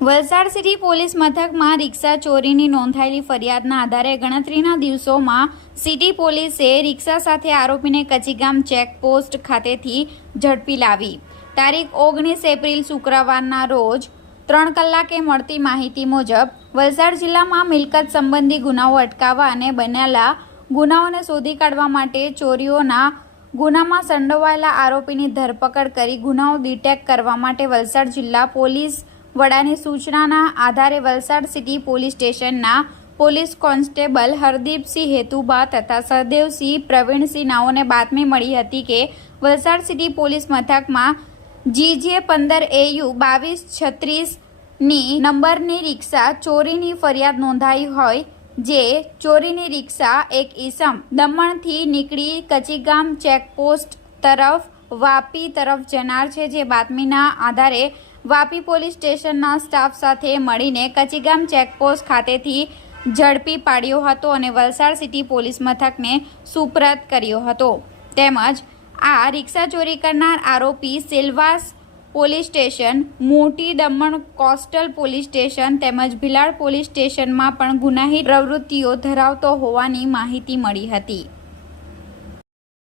Valsad city police મથકમાં રિક્ષા ચોરીની નોંધાયેલી ફરિયાદના આધારે ગણતરીના દિવસોમાં સિટી પોલીસે રિક્ષા સાથે આરોપીને કચીગામ ચેકપોસ્ટ ખાતેથી ઝડપી લાવી તારીખ 19 એપ્રિલ શુક્રવારના રોજ 3 કલાકે મળતી માહિતી મુજબ વલસાડ જિલ્લામાં મિલકત સંબંધી ગુનાઓ અટકાવવા અને બનેલા ગુનાઓને શોધી કાઢવા માટે ચોરીઓના ગુનામાં સંડોવાયેલા આરોપીની ધરપકડ કરી ગુનાઓ ડિટેક્ટ કરવા માટે વલસાડ જિલ્લા પોલીસ વડાની સૂચનાના આધારે વલસાડ સિટી પોલીસ સ્ટેશનના પોલીસ કોન્સ્ટેબલ હરદીપસિંહ હેતુબા તથા સહદેવસિંહ પ્રવીણસિંહ નાઓને બાતમી મળી હતી કે વલસાડ સિટી પોલીસ મથકમાં GJ 15 AU 2236ની નંબરની રિક્ષા ચોરીની ફરિયાદ નોંધાઈ હોય, જે ચોરીની રિક્ષા એક ઈસમ દમણથી નીકળી કચીગામ ચેકપોસ્ટ તરફ વાપી તરફ જનાર છે, જે બાતમીના આધારે વાપી પોલીસ સ્ટેશનના સ્ટાફ સાથે મળીને કચીગામ ચેકપોસ્ટ ખાતેથી ઝડપી પાડ્યો હતો અને વલસાડ સિટી પોલીસ મથકને સુપરત કર્યો હતો. તેમજ આ રિક્ષા ચોરી કરનાર આરોપી સિલવાસ પોલીસ સ્ટેશન, મોટી દમણ કોસ્ટલ પોલીસ સ્ટેશન તેમજ ભિલાડ પોલીસ સ્ટેશનમાં પણ ગુનાહિત પ્રવૃત્તિઓ ધરાવતો હોવાની માહિતી મળી હતી.